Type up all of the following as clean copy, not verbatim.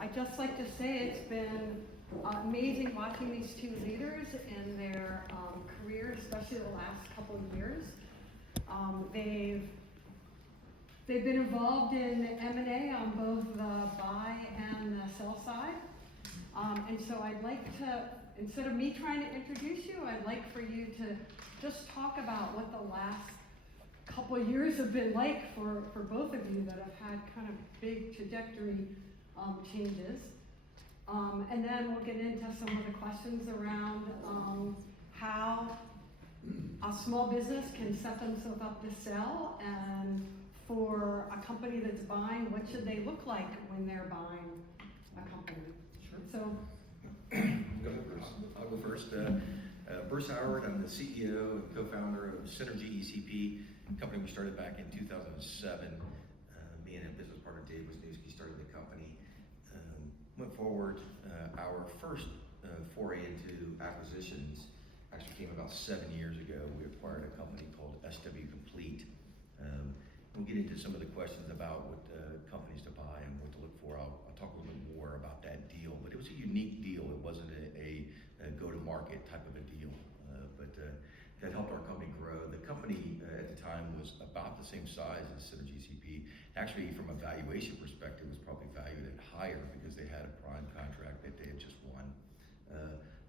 I'd just like to say it's been amazing watching these two leaders in their career, especially the last couple of years. They've been involved in M&A on both the buy and the sell side. And so I'd like to, instead of me trying to introduce you, I'd like for you to just talk about what the last couple of years have been like for both of you that have had kind of big trajectory changes. And then we'll get into some of the questions around how a small business can set themselves up to sell, and for a company that's buying, what should they look like when they're buying a company? Sure. So, Go ahead, Bruce. I'll go first. Bruce Howard, I'm the CEO and co-founder of SynergyMCP, a company we started back in 2007. Me and a business partner, Dave Wisniewski, started the company. Went forward, our first foray into acquisitions actually came about 7 years ago. We acquired a company called SW Complete. We'll get into some of the questions about what companies to buy and what to look for. I'll talk a little bit more about that deal, but it was a unique deal. It wasn't a go-to-market type of a deal, but that helped our company grow. The company at the time was about the same size as SynergyMCP. Actually, from a valuation perspective, it was probably valued at higher because they had a prime contract that they had just won.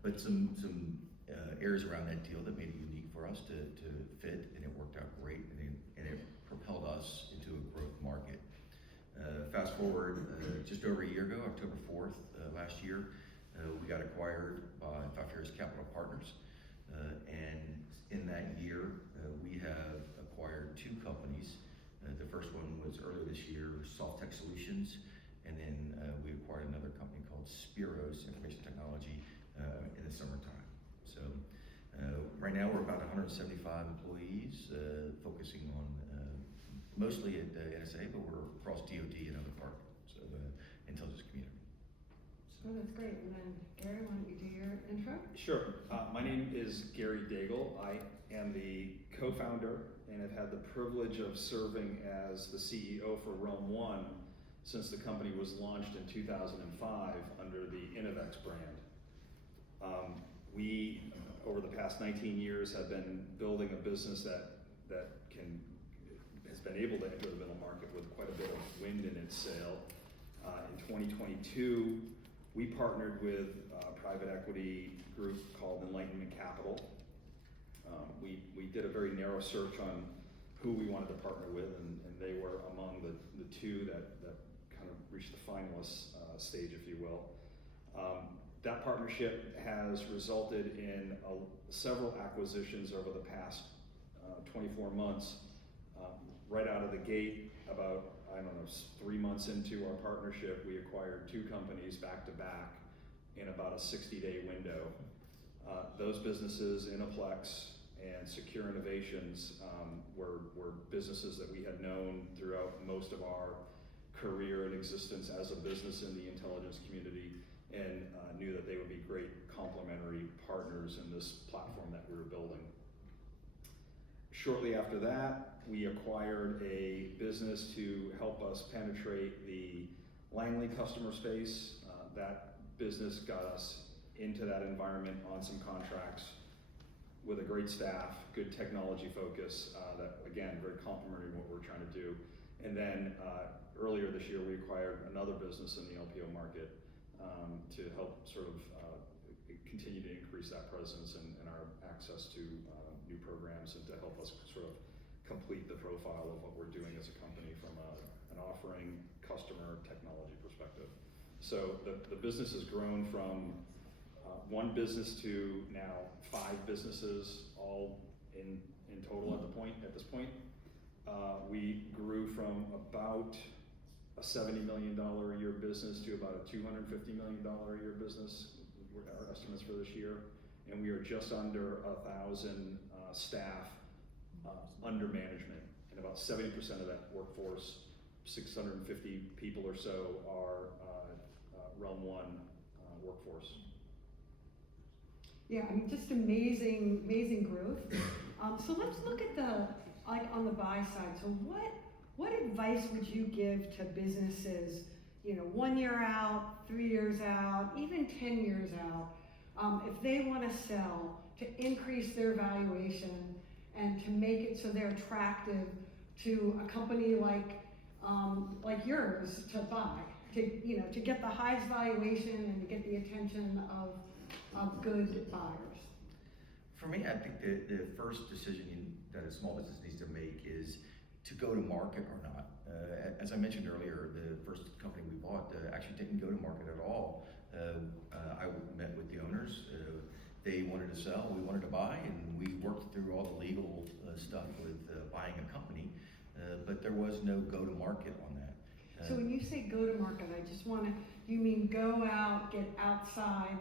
But some areas around that deal that made it unique for us to fit, and it worked out great, and it propelled us into a growth market. Fast forward just over a year ago, October 4th last year, we got acquired by 5 Years Capital Partners. And in that year, we have acquired 2 companies. The first one was earlier this year, Tech Solutions, and then we acquired another company called Spiros Information Technology in the summertime. So right now we're about 175 employees, focusing on mostly at the NSA, but we're across DoD and other departments of the intelligence community. oh, that's great. And then Gary, why don't you do your intro? Sure. My name is Gary Daigle. I am the co-founder and have had the privilege of serving as the CEO for RealmOne since the company was launched in 2005 under the Innovex brand. We, over the past 19 years, have been building a business that has been able to enter the middle market with quite a bit of wind in its sail. In 2022, we partnered with a private equity group called Enlightening Capital. We did a very narrow search on who we wanted to partner with, and they were among the 2 that kind of reached the finalist stage, if you will. That partnership has resulted in several acquisitions over the past 24 months. Right out of the gate, about 3 months into our partnership, we acquired 2 companies back to back in about a 60-day window. Those businesses, Inaplex and Secure Innovations, were businesses that we had known throughout most of our career and existence as a business in the intelligence community, and knew that they would be great complementary partners in this platform that we were building. Shortly after that, we acquired a business to help us penetrate the Langley customer space. That business got us into that environment on some contracts with a great staff, good technology focus, that again, very complementary to what we're trying to do. And then earlier this year, we acquired another business in the LPO market to help sort of continue to increase that presence and our access to new programs, and to help us sort of complete the profile of what we're doing as a company from an offering, customer, technology perspective. So the business has grown from 1 business to now 5 businesses, all in total at this point. We grew from about a $70 million a year business to about a $250 million a year business, were our estimates for this year. And we are just under 1,000 staff under management, and about 70% of that workforce, 650 people or so, are RealmOne workforce. Yeah, I mean, just amazing growth. So let's look at on the buy side. So what advice would you give to businesses 1 year out, 3 years out, even 10 years out, if they want to sell, to increase their valuation and to make it so they're attractive to a company like yours to buy, to get the highest valuation and to get the attention of good buyers. For me, I think the first decision that a small business needs to make is to go to market or not. As I mentioned earlier, the first company we bought actually didn't go to market at all. I met with the owners. They wanted to sell, we wanted to buy, and we worked through all the legal stuff with buying a company, but there was no go to market on that. So when you say go to market, I just want to, you mean go out, get outside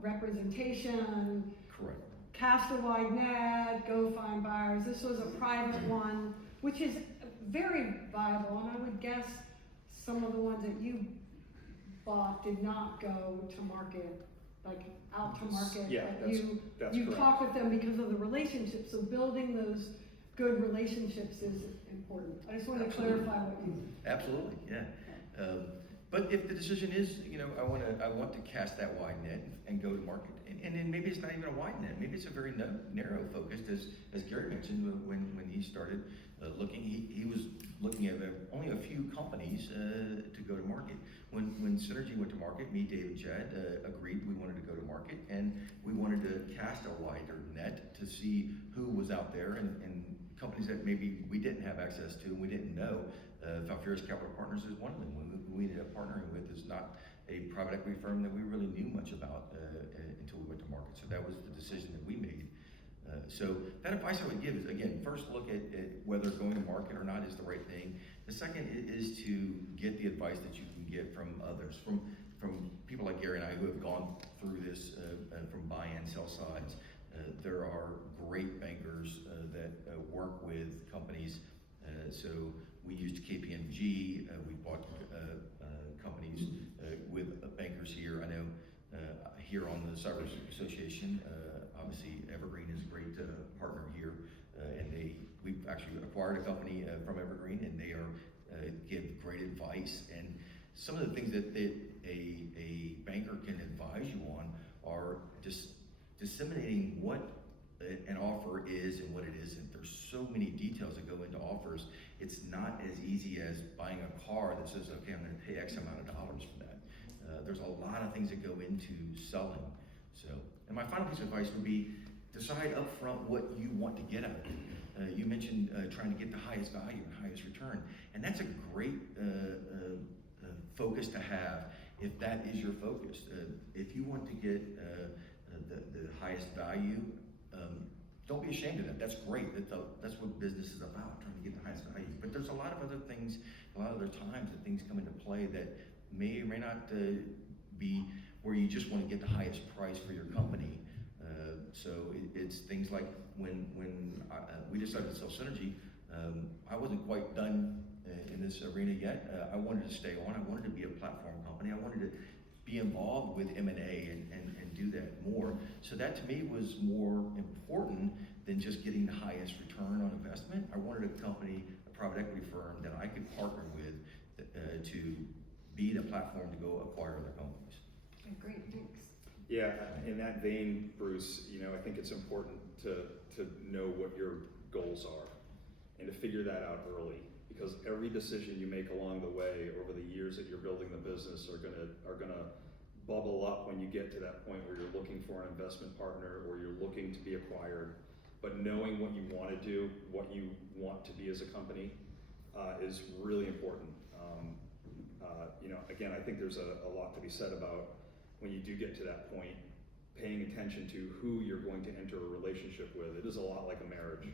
representation? Correct. Cast a wide net, go find buyers. This was a private one, which is very viable, and I would guess some of the ones that you bought did not go to market, like out to market. Yeah, but that's you correct. talk with them because of the relationships. So building those good relationships is important. I just want to Absolutely. clarify what you. Absolutely, yeah. But if the decision is, I want to cast that wide net and go to market, and then maybe it's not even a wide net, maybe it's a very narrow focused, as Gary mentioned when he started looking, he was looking at only a few companies to go to market. When Synergy went to market, me, Dave, and Chad agreed we wanted to go to market, and we wanted to cast a wider net to see who was out there and companies that maybe we didn't have access to and we didn't know. Falfurrias Capital Partners is one of them. Who we ended up partnering with is not a private equity firm that we really knew much about until we went to market. So that was the decision that we made. So that advice I would give is, again, first look at whether going to market or not is the right thing. The second is to get the advice that you can get from others, from people like Gary and I who have gone through this from buy and sell sides. There are great bankers that work with companies. So we used KPMG. We bought companies with bankers here. I know here on the Cyber Association, obviously Evergreen is a great partner here, and we've actually acquired a company from Evergreen, and they give great advice. And some of the things that a banker can advise you on are just disseminating what an offer is and what it isn't. There's so many details that go into offers. It's not as easy as buying a car that says, okay, I'm going to pay X amount of dollars for that. There's a lot of things that go into selling. So, and my final piece of advice would be decide up front what you want to get out of it. You mentioned trying to get the highest value and highest return, and that's a great focus to have if that is your focus. If you want to get the highest value, don't be ashamed of that. That's great. That's what business is about, trying to get the highest value. But there's a lot of other things, a lot of other times that things come into play that may or may not be where you just want to get the highest price for your company. So it's things like when we decided to sell Synergy, I wasn't quite done in this arena yet. I wanted to stay on. I wanted to be a platform company. I wanted to be involved with M&A and do that more. So that to me was more important than just getting the highest return on investment. I wanted a company, a private equity firm that I could partner with to be the platform to go acquire other companies. Okay, great, thanks. Yeah, in that vein, Bruce, I think it's important to know what your goals are and to figure that out early, because every decision you make along the way over the years that you're building the business are gonna bubble up when you get to that point where you're looking for an investment partner or you're looking to be acquired. But knowing what you want to do, what you want to be as a company, is really important. Again, I think there's a lot to be said about when you do get to that point, paying attention to who you're going to enter a relationship with. It is a lot like a marriage.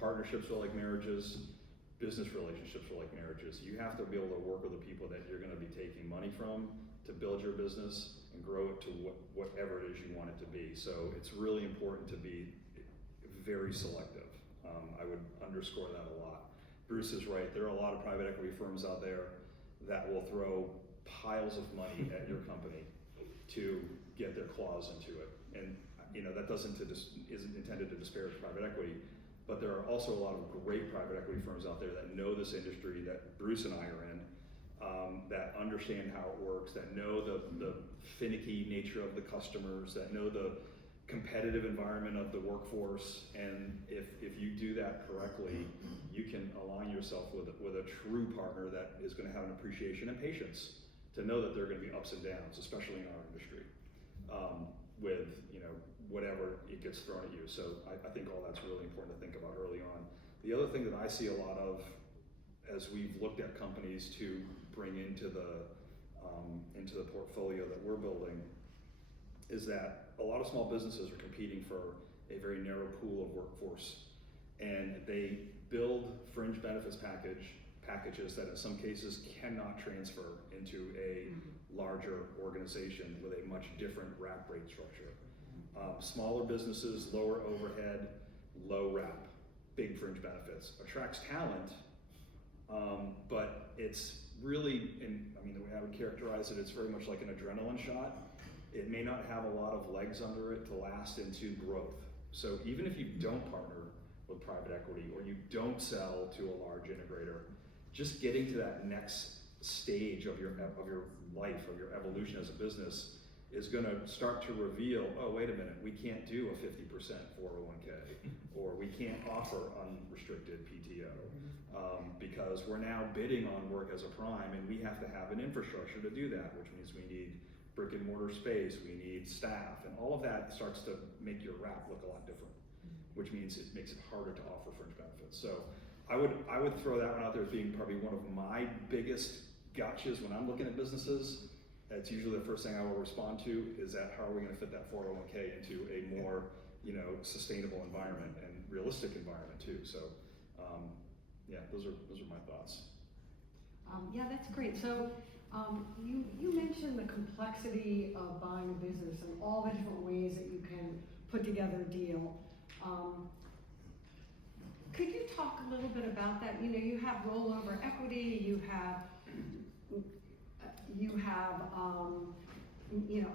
Partnerships are like marriages, business relationships are like marriages. You have to be able to work with the people that you're going to be taking money from to build your business and grow it to whatever it is you want it to be. So it's really important to be very selective. I would underscore that a lot. Bruce is right. There are a lot of private equity firms out there that will throw piles of money at your company to get their claws into it. And that isn't intended to disparage private equity, but there are also a lot of great private equity firms out there that know this industry that Bruce and I are in, that understand how it works, that know the finicky nature of the customers, that know the competitive environment of the workforce. And if you do that correctly, you can align yourself with a true partner that is going to have an appreciation and patience to know that there are going to be ups and downs, especially in our industry, with whatever it gets thrown at you. So I think all that's really important to think about early on. The other thing that I see a lot of as we've looked at companies to bring into the portfolio that we're building is that a lot of small businesses are competing for a very narrow pool of workforce, and they build fringe benefits packages that in some cases cannot transfer into a larger organization with a much different wrap rate structure. Smaller businesses, lower overhead, low wrap, big fringe benefits, attracts talent, but it's really, the way I would characterize it, it's very much like an adrenaline shot. It may not have a lot of legs under it to last into growth. So even if you don't partner with private equity or you don't sell to a large integrator, just getting to that next stage of your life, of your evolution as a business, is going to start to reveal, oh, wait a minute, we can't do a 50% 401k, or we can't offer unrestricted PTO, because we're now bidding on work as a prime, and we have to have an infrastructure to do that, which means we need brick and mortar space, we need staff, and all of that starts to make your wrap look a lot different, which means it makes it harder to offer fringe benefits. So I would throw that one out there as being probably one of my biggest gotchas when I'm looking at businesses. That's usually the first thing I will respond to, is that how are we going to fit that 401k into a more sustainable environment and realistic environment too. So yeah, those are my thoughts. Yeah, that's great. So you mentioned the complexity of buying a business and all the different ways that you can put together a deal. Could you talk a little bit about that? You have rollover equity, you have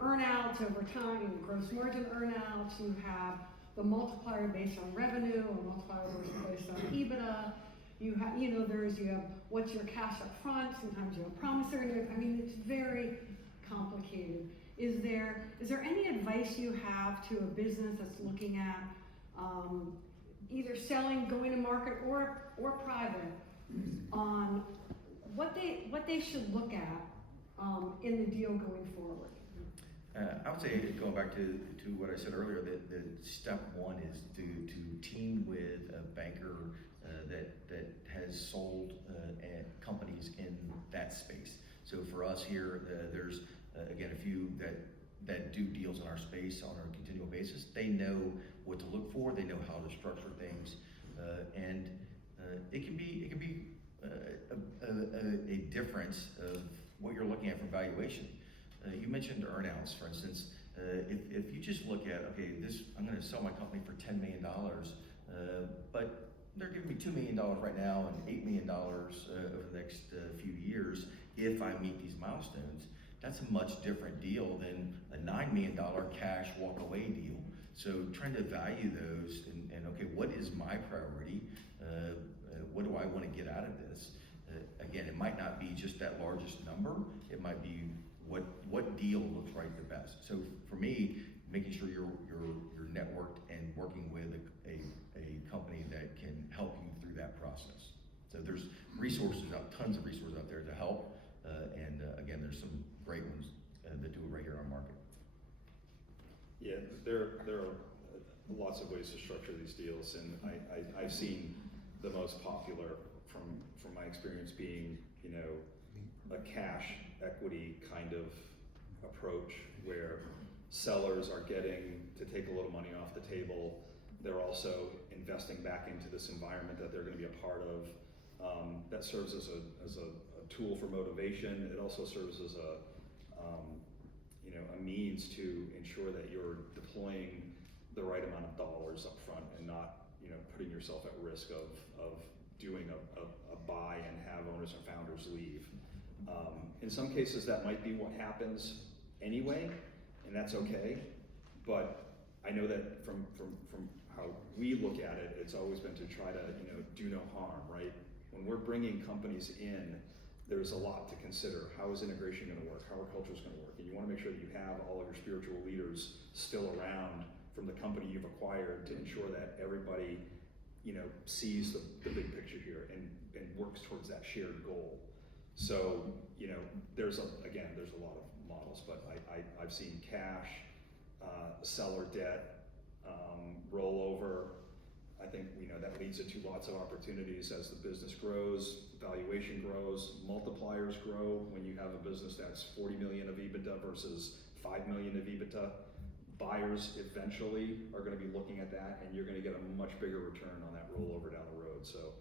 earnouts over time, gross margin earnouts, you have the multiplier based on revenue or multiplier based on EBITDA. You have what's your cash up front, sometimes you have promissory notes. It's very complicated. Is there any advice you have to a business that's looking at either selling, going to market, or private, on what they should look at in the deal going forward? I would say, going back to what I said earlier, that step one is to team with a banker that has sold companies in that space. So for us here, there's again a few that do deals in our space on a continual basis. They know what to look for. They know how to structure things, and it can be a difference of what you're looking at from valuation. You mentioned earnouts, for instance. If you just look at, okay, I'm going to sell my company for $10 million, but they're giving me $2 million right now and $8 million over the next few years if I meet these milestones. That's a much different deal than a $9 million cash walk-away deal. So trying to value those and okay, what is my priority? What do I want to get out of this? Again, it might not be just that largest number. It might be what deal looks right the best. So for me, making sure you're networked and working with a company that can help you through that process. So there's tons of resources out there to help, and again, there's some great ones that do it right here on market. Yeah, there are lots of ways to structure these deals, and I've seen the most popular from my experience being, a cash equity kind of approach where sellers are getting to take a little money off the table. They're also investing back into this environment that they're going to be a part of. That serves as a tool for motivation. It also serves as a means to ensure that you're deploying the right amount of dollars up front and not putting yourself at risk of doing a buy and have owners and founders leave. In some cases that might be what happens anyway, and that's okay, but I know that from how we look at it, it's always been to try to do no harm, right? When we're bringing companies in, there's a lot to consider. How is integration gonna work? How are cultures gonna work? And you wanna make sure that you have all of your spiritual leaders still around from the company you've acquired to ensure that everybody, you know, sees the big picture here and works towards that shared goal. So, you know, there's a lot of models, but I've seen cash, seller debt, rollover. I think, you know, that leads into lots of opportunities as the business grows, valuation grows, multipliers grow. When you have a business that's 40 million of EBITDA versus 5 million of EBITDA, buyers eventually are gonna be looking at that, and you're gonna get a much bigger return on that rollover down the road. So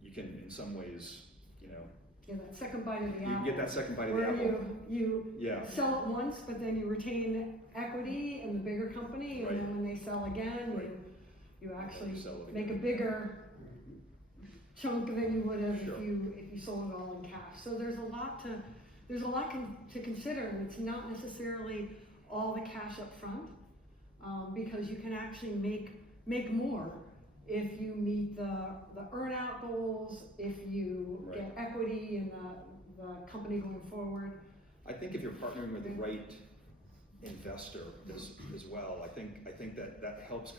you can, in some ways, you know, Yeah, that second bite of the apple. you can get that second bite of the where apple. you Yeah. sell it once, but then you retain equity in the bigger company, and Right. then when they sell again, Right. you actually Sell it make a again. bigger chunk than you would have Sure. if you sold it all in cash. So there's a lot to consider, and it's not necessarily all the cash up front, because you can actually make more if you meet the earn-out goals, if you Right. get equity in the company going forward. I think if you're partnering with the right investor as well, I think that helps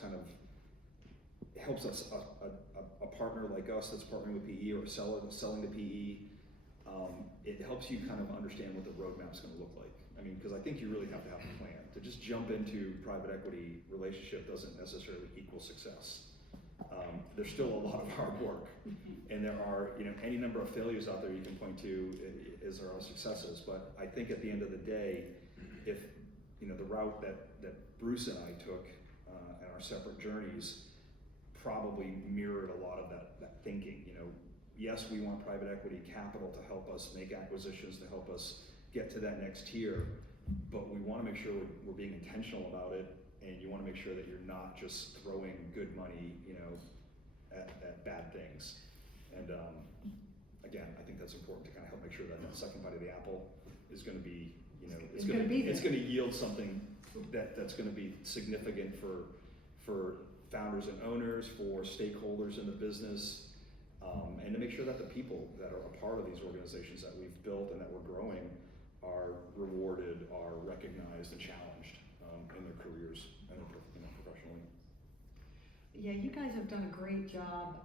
us, a partner like us that's partnering with PE or a seller that's selling to PE, it helps you kind of understand what the roadmap's gonna look like. I mean, because I think you really have to have a plan. To just jump into private equity relationship doesn't necessarily equal success. There's still a lot of hard work, and there are, you know, any number of failures out there you can point to as there are successes. But I think at the end of the day, if, you know, the route that Bruce and I took in our separate journeys probably mirrored a lot of that thinking. You know, yes, we want private equity capital to help us make acquisitions, to help us get to that next tier, but we want to make sure we're being intentional about it. And you want to make sure that you're not just throwing good money, you know, at bad things. And again, I think that's important to kind of help make sure that that second bite of the apple is going to be, you know, it's going to yield something that's going to be significant for founders and owners, for stakeholders in the business, and to make sure that the people that are a part of these organizations that we've built and that we're growing are rewarded, are recognized, and challenged in their careers and professionally. Yeah, you guys have done a great job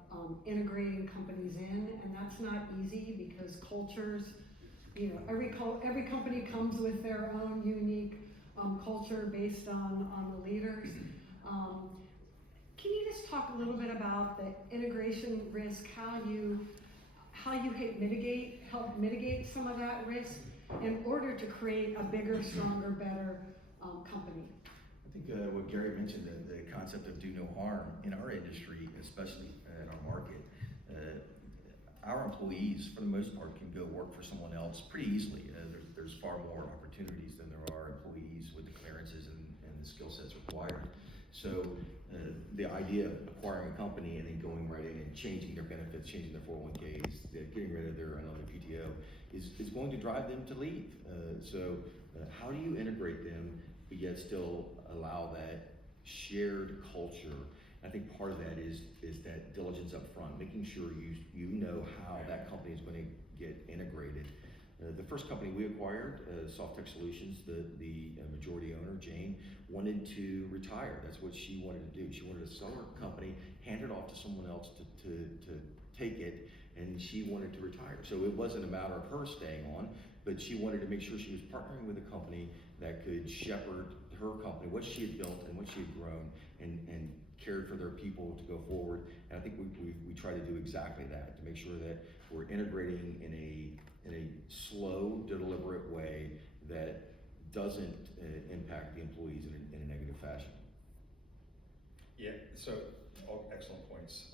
integrating companies in, and that's not easy because cultures, you know, every company comes with their own unique culture based on the leaders. Can you just talk a little bit about the integration risk, how you help mitigate some of that risk in order to create a bigger, stronger, better company? I think what Gary mentioned, the concept of do no harm in our industry, especially in our market, our employees, for the most part, can go work for someone else pretty easily. There's far more opportunities than there are employees with the clearances and the skill sets required. So the idea of acquiring a company and then going right in and changing their benefits, changing their 401ks, getting rid of their another PTO is going to drive them to leave. So how do you integrate them but yet still allow that shared culture? I think part of that is that diligence up front, making sure you know how that company is going to get integrated. The first company we acquired, Softtech Solutions, the majority owner, Jane, wanted to retire. That's what she wanted to do. She wanted to sell her company, hand it off to someone else to take it, and she wanted to retire. So it wasn't a matter of her staying on, but she wanted to make sure she was partnering with a company that could shepherd her company, what she had built and what she had grown, and cared for their people to go forward. And I think we try to do exactly that, to make sure that we're integrating in a slow, deliberate way that doesn't impact the employees in a negative fashion. Yeah, so all excellent points.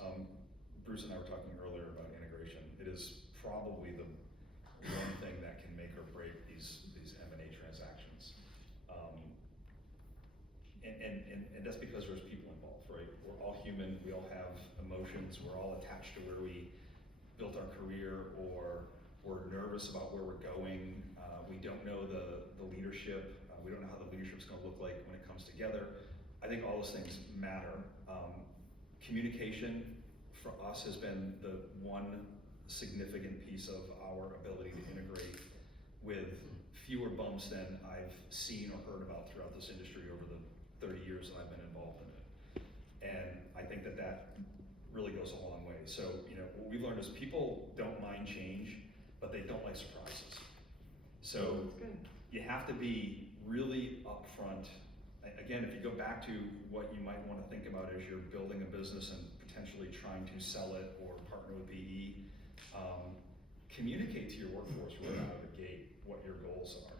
Bruce and I were talking earlier about integration. It is probably the one thing that can make or break these M&A transactions. And that's because there's people involved, right? We're all human, we all have emotions, we're all attached to where we built our career, or we're nervous about where we're going. We don't know the leadership. We don't know how the leadership's gonna look like when it comes together. I think all those things matter. Communication for us has been the one significant piece of our ability to integrate with fewer bumps than I've seen or heard about throughout this industry over the 30 years that I've been involved in it. And I think that that really goes a long way. So, what we've learned is people don't mind change, but they don't like surprises. So you have to be really upfront. Again, if you go back to what you might want to think about as you're building a business and potentially trying to sell it or partner with PE, communicate to your workforce right out of the gate what your goals are.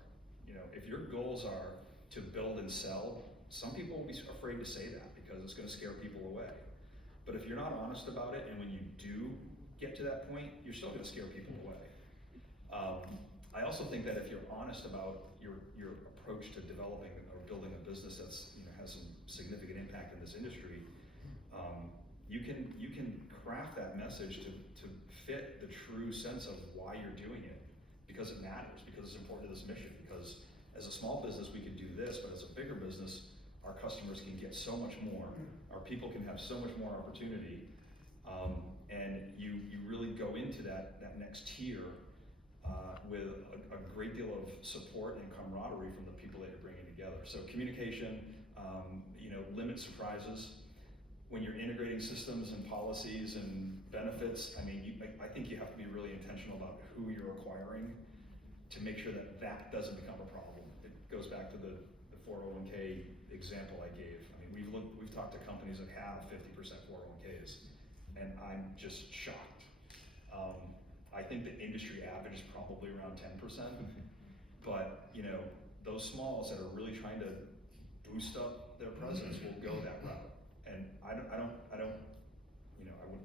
If your goals are to build and sell, some people will be afraid to say that because it's going to scare people away. But if you're not honest about it, and when you do get to that point, you're still going to scare people away. I also think that if you're honest about your approach to developing or building a business that's has some significant impact in this industry, you can craft that message to fit the true sense of why you're doing it, because it matters, because it's important to this mission, because as a small business we can do this, but as a bigger business our customers can get so much more, our people can have so much more opportunity, and you really go into that next tier with a great deal of support and camaraderie from the people that you're bringing together. So communication, limit surprises. When you're integrating systems and policies and benefits, I think you have to be really intentional about who you're acquiring to make sure that that doesn't become a problem. It goes back to the 401k example I gave. We've talked to companies that have 50% 401ks, and I'm just shocked. I think the industry average is probably around 10%, but those smalls that are really trying to boost up their presence will go that route. And I wouldn't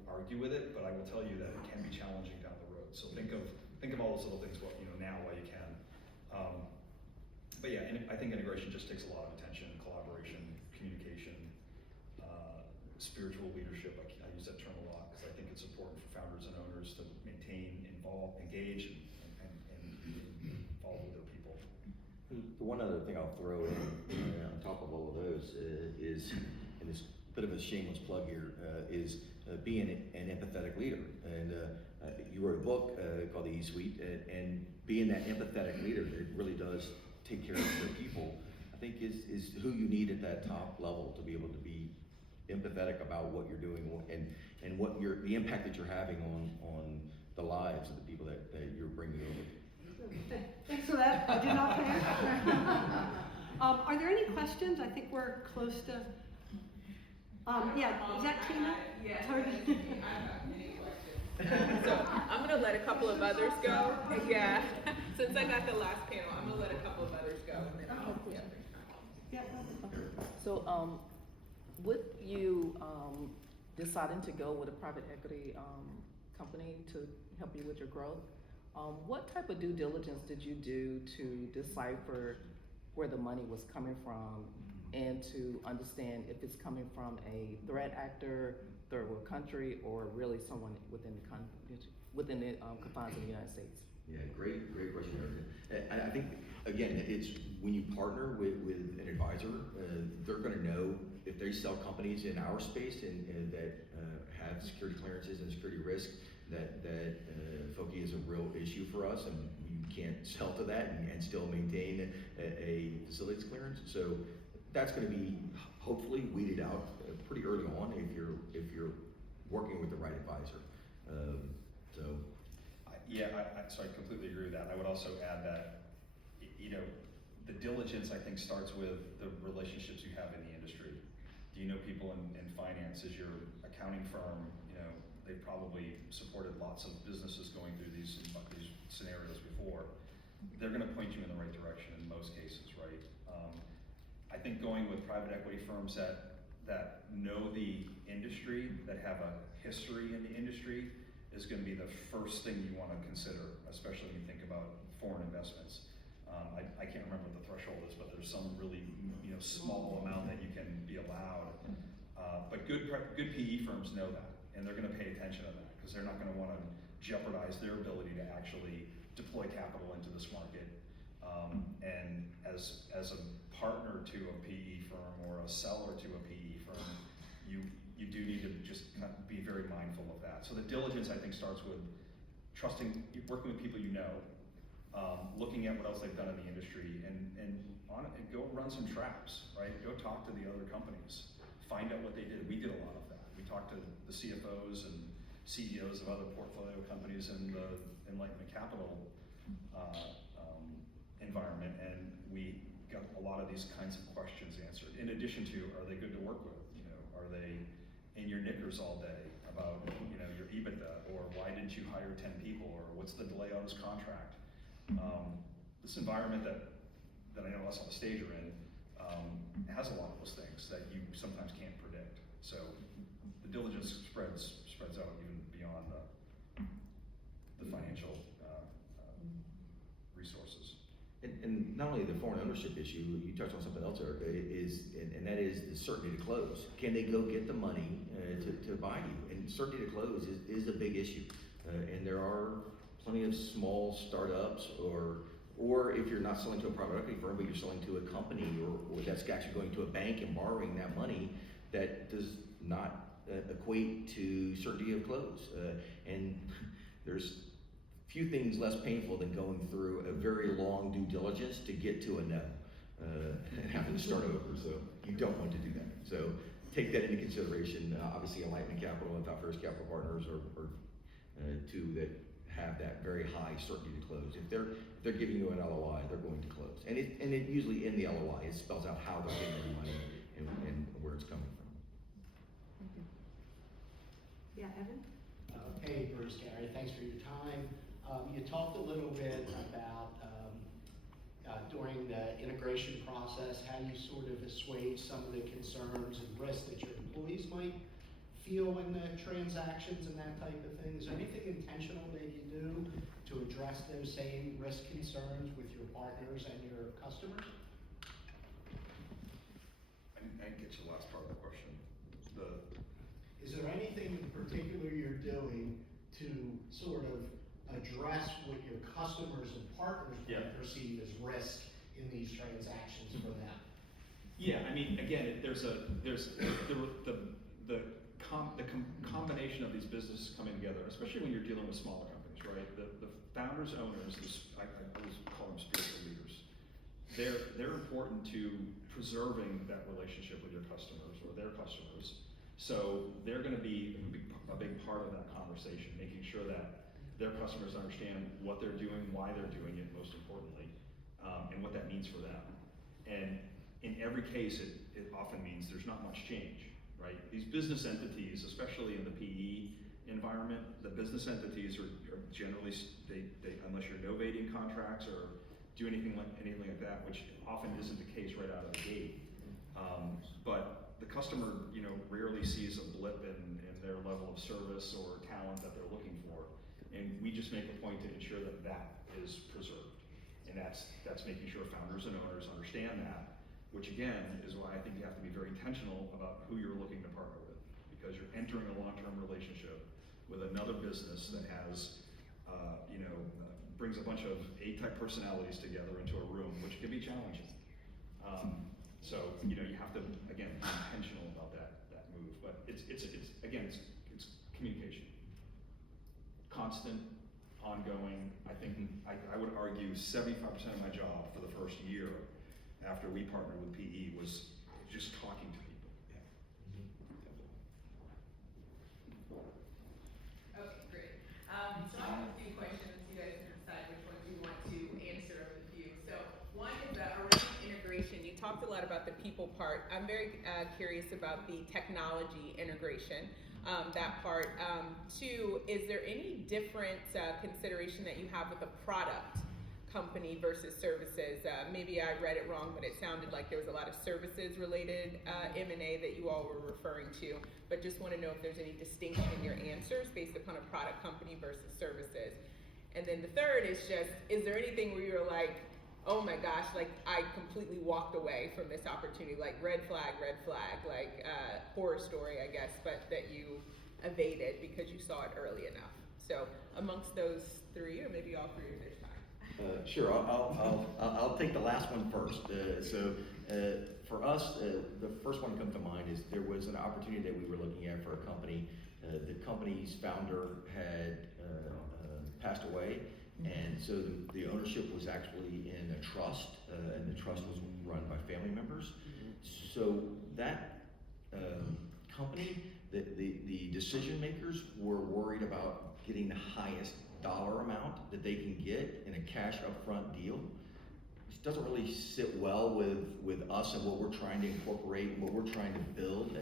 argue with it, but I will tell you that it can be challenging down the road. So think of all those little things now while you can. But yeah, I think integration just takes a lot of attention, collaboration, communication, spiritual leadership. I use that term a lot because I think it's important for founders and owners to maintain, involve, engage, and involve with their people. The one other thing I'll throw in on top of all of those is, and it's a bit of a shameless plug here, is being an empathetic leader. And you wrote a book called The E-Suite, and being that empathetic leader that really does take care of your people, I think is who you need at that top level to be able to be empathetic about what you're doing and what the impact that you're having on the lives of the people that you're bringing over. Thanks for that. I did not plan. Are there any questions? I think we're close to. Yeah, is that Tina? Yeah, I have many questions. So I'm gonna let a couple of others go. Yeah, since I got the last panel, I'm gonna let a couple of others go, and then I'll hopefully have Yeah. So, with you deciding to go with a private equity company to help you with your growth, what type of due diligence did you do to decipher where the money was coming from and to understand if it's coming from a threat actor, third world country, or really someone within the confines of the United States? Yeah, great question, Erica. And I think, again, it's when you partner with an advisor, they're going to know if they sell companies in our space and that have security clearances and security risk, that FOCI is a real issue for us, and you can't sell to that and still maintain a facilities clearance. So that's going to be hopefully weeded out pretty early on if you're working with the right advisor. So I completely agree with that. I would also add that, the diligence I think starts with the relationships you have in the industry. Do you know people in finance? Is your accounting firm, they probably supported lots of businesses going through these scenarios before. They're going to point you in the right direction in most cases, right? I think going with private equity firms that know the industry, that have a history in the industry, is going to be the first thing you want to consider, especially when you think about foreign investments. I can't remember what the threshold is, but there's some really small amount that you can be allowed. But good PE firms know that, and they're going to pay attention to that because they're not going to want to jeopardize their ability to actually deploy capital into this market. And as a partner to a PE firm or a seller to a PE firm, you do need to just kind of be very mindful of that. So the diligence, I think, starts with working with people you know, looking at what else they've done in the industry, and go run some traps, right? Go talk to the other companies, find out what they did. We did a lot of that. We talked to the CFOs and CEOs of other portfolio companies in the Enlightenment Capital environment, and we got a lot of these kinds of questions answered. In addition to, are they good to work with? You know, are they in your knickers all day about, you know, your EBITDA, or why didn't you hire 10 people, or what's the delay on this contract? This environment that I know us on the stage are in has a lot of those things that you sometimes can't predict. So the diligence spreads out even beyond the financial resources. And not only the foreign ownership issue, you touched on something else, Erica, and that is the certainty to close. Can they go get the money to buy you? And certainty to close is a big issue. And there are plenty of small startups, or if you're not selling to a private equity firm, but you're selling to a company, or that's actually going to a bank and borrowing that money, that does not equate to certainty of close. And there's few things less painful than going through a very long due diligence to get to a no, and having to start over. So you don't want to do that. So take that into consideration. Obviously, Enlightenment Capital and Top First Capital Partners are two that have that very high certainty to close. If they're giving you an LOI, they're going to close. And it usually in the LOI it spells out how they're getting their money and where it's coming from. Yeah, Evan? Hey, Bruce, Gary, thanks for your time. You talked a little bit about during the integration process, how you sort of assuage some of the concerns and risks that your employees might feel in the transactions and that type of thing. Is there anything intentional that you do to address those same risk concerns with your partners and your customers? I didn't get you the last part of the question. Is there anything in particular you're doing to sort of address what your customers and partners might perceive as risk in these transactions for them? Yeah, I mean, again, there's the combination of these businesses coming together, especially when you're dealing with smaller companies, right? The founders, owners, I always call them spiritual leaders. They're important to preserving that relationship with your customers or their customers. So they're going to be a big part of that conversation, making sure that their customers understand what they're doing, why they're doing it, most importantly, and what that means for them. And in every case, it often means there's not much change, right? These business entities, especially in the PE environment, the business entities are generally, they unless you're novating contracts or do anything like that, which often isn't the case right out of the gate. But the customer, you know, rarely sees a blip in their level of service or talent that they're looking for. And we just make a point to ensure that that is preserved. And that's making sure founders and owners understand that, which again is why I think you have to be very intentional about who you're looking to partner with, because you're entering a long-term relationship with another business that has, brings a bunch of A-type personalities together into a room, which can be challenging. So, you know, you have to, again, be intentional about that move. But it's communication. Constant, ongoing. I think I would argue 75% of my job for the first year after we partnered with PE was just talking to people. Okay, great. So I have a few questions. You guys can decide which ones you want to answer of the few. So one is around integration. You talked a lot about the people part. I'm very curious about the technology integration. That part. Two, is there any different consideration that you have with a product company versus services? Maybe I read it wrong, but it sounded like there was a lot of services related M&A that you all were referring to, but just want to know if there's any distinction in your answers based upon a product company versus services. And then the third is just, is there anything where you're like, oh my gosh, like I completely walked away from this opportunity, like red flag, like horror story, I guess, but that you evaded because you saw it early enough. So amongst those three, or maybe all three if there's time. Sure, I'll take the last one first. For us, the first one that comes to mind is there was an opportunity that we were looking at for a company. The company's founder had passed away, and so the ownership was actually in a trust, and the trust was run by family members. So that company, the decision makers were worried about getting the highest dollar amount that they can get in a cash upfront deal. It doesn't really sit well with us and what we're trying to incorporate, what we're trying to build.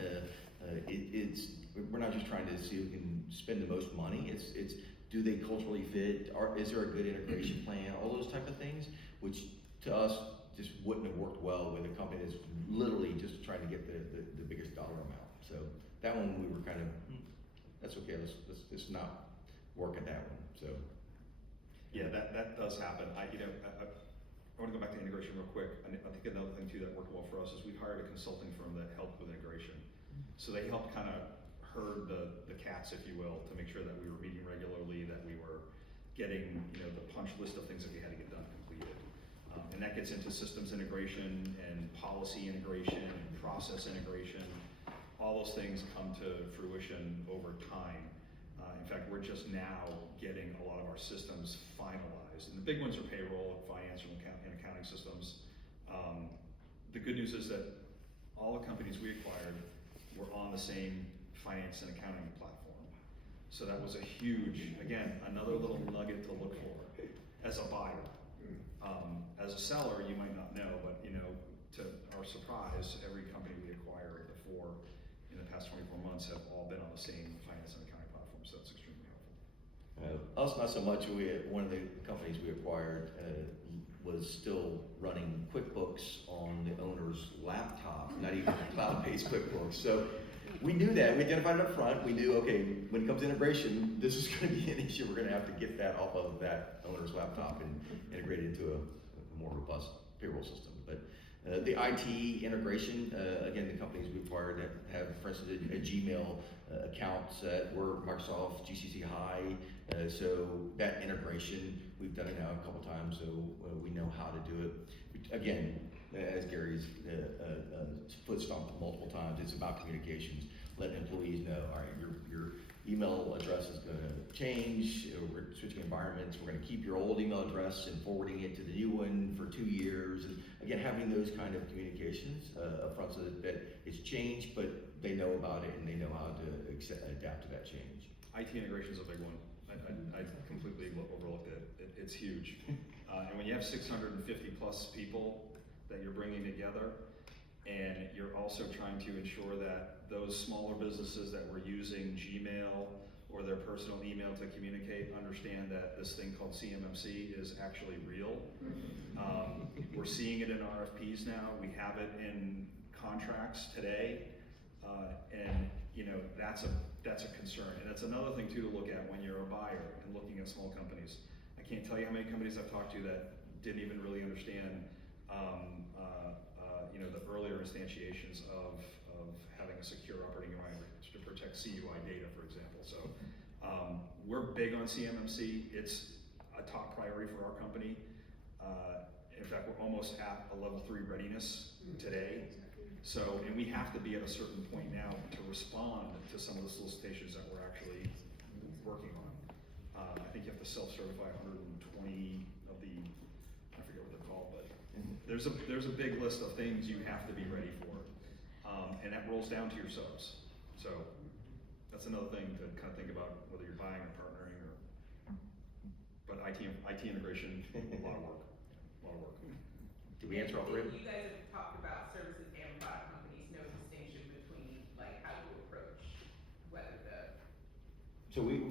We're not just trying to see who can spend the most money. It's do they culturally fit? Is there a good integration plan? All those type of things, which to us just wouldn't have worked well with a company that's literally just trying to get the biggest dollar amount. So that one we were kind of, that's okay. Let's not work at that one. So Yeah, that does happen. I want to go back to integration real quick. I think another thing too that worked well for us is we hired a consulting firm that helped with integration. So they helped kind of herd the cats, if you will, to make sure that we were meeting regularly, that we were getting the punch list of things that we had to get done completed. And that gets into systems integration and policy integration and process integration. All those things come to fruition over time. In fact, we're just now getting a lot of our systems finalized. And the big ones are payroll, finance, and accounting systems. The good news is that all the companies we acquired were on the same finance and accounting platform. So that was a huge, again, another little nugget to look for as a buyer. As a seller, you might not know, but to our surprise, every company we acquired before in the past 24 months have all been on the same finance and accounting platform, so that's extremely helpful. us, not so much. One of the companies we acquired was still running QuickBooks on the owner's laptop, not even cloud-based QuickBooks. So we knew that. We identified it up front. We knew, okay, when it comes to integration, this is going to be an issue. We're going to have to get that off of that owner's laptop and integrate it into a more robust payroll system. But the IT integration, again, the companies we acquired have, for instance, a Gmail account that we're Microsoft GCC High. So that integration, we've done it now a couple times, so we know how to do it. Again, as Gary's foot stomped multiple times, it's about communications. Letting employees know, all right, your email address is going to change. We're switching environments. We're going to keep your old email address and forwarding it to the new one for 2 years. And again, having those kind of communications up front so that it's changed, but they know about it and they know how to adapt to that change. IT integration is a big one. I completely overlooked it. It's huge. And when you have 650 plus people that you're bringing together, and you're also trying to ensure that those smaller businesses that were using Gmail or their personal email to communicate understand that this thing called CMMC is actually real. We're seeing it in RFPs now. We have it in contracts today, and that's a concern. And that's another thing too to look at when you're a buyer and looking at small companies. I can't tell you how many companies I've talked to that didn't even really understand the earlier instantiations of having a secure operating environment to protect CUI data, for example. So we're big on CMMC. It's a top priority for our company. In fact, we're almost at a level 3 readiness today. So, and we have to be at a certain point now to respond to some of the solicitations that we're actually working on. I think you have to self-certify 120 of the, I forget what they're called, but there's a big list of things you have to be ready for, and that rolls down to your subs. So that's another thing to kind of think about whether you're buying or partnering, but IT integration, a lot of work. Did we answer all three? You guys have talked about services and product companies, no distinction between like how you approach whether the. So we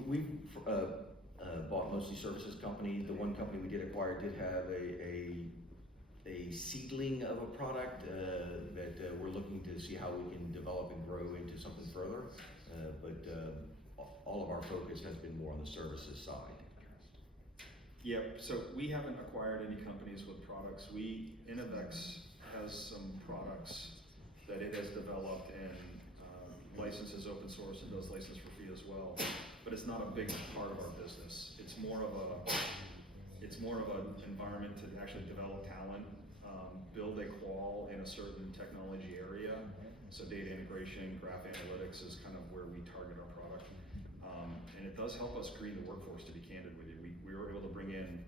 bought mostly services companies. The one company we did acquire did have a seedling of a product that we're looking to see how we can develop and grow into something further. But all of our focus has been more on the services side. Yeah, so we haven't acquired any companies with products. Innovex has some products that it has developed and licenses open source and does license for free as well. But it's not a big part of our business. It's more of an environment to actually develop talent, build a qual in a certain technology area. So data integration, graph analytics is kind of where we target our product. And it does help us screen the workforce, to be candid with you. we were able to bring in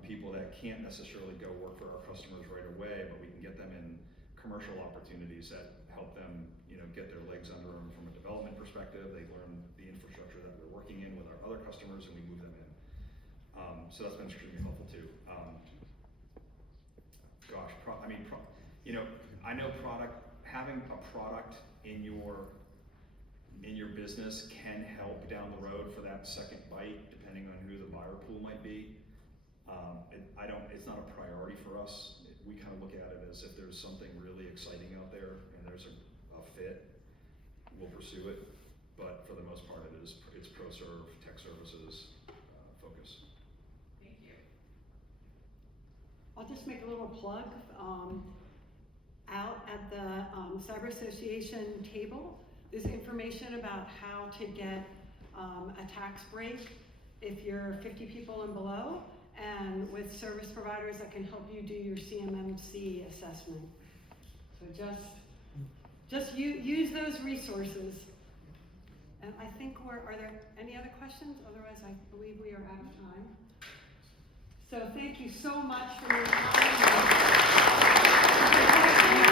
people that can't necessarily go work for our customers right away, but we can get them in commercial opportunities that help them, get their legs under them from a development perspective. They learn the infrastructure that we're working in with our other customers, and we move them in. So that's been extremely helpful too. I know having a product in your business can help down the road for that second bite, depending on who the buyer pool might be. It's not a priority for us. We kind of look at it as if there's something really exciting out there and there's a fit, we'll pursue it. But for the most part, it's pro-serve, tech services focus. Thank you. I'll just make a little plug. Out at the Cyber Association table, there's information about how to get a tax break if you're 50 people and below, and with service providers that can help you do your CMMC assessment. So just use those resources. And I think are there any other questions? Otherwise, I believe we are out of time. So thank you so much for your time.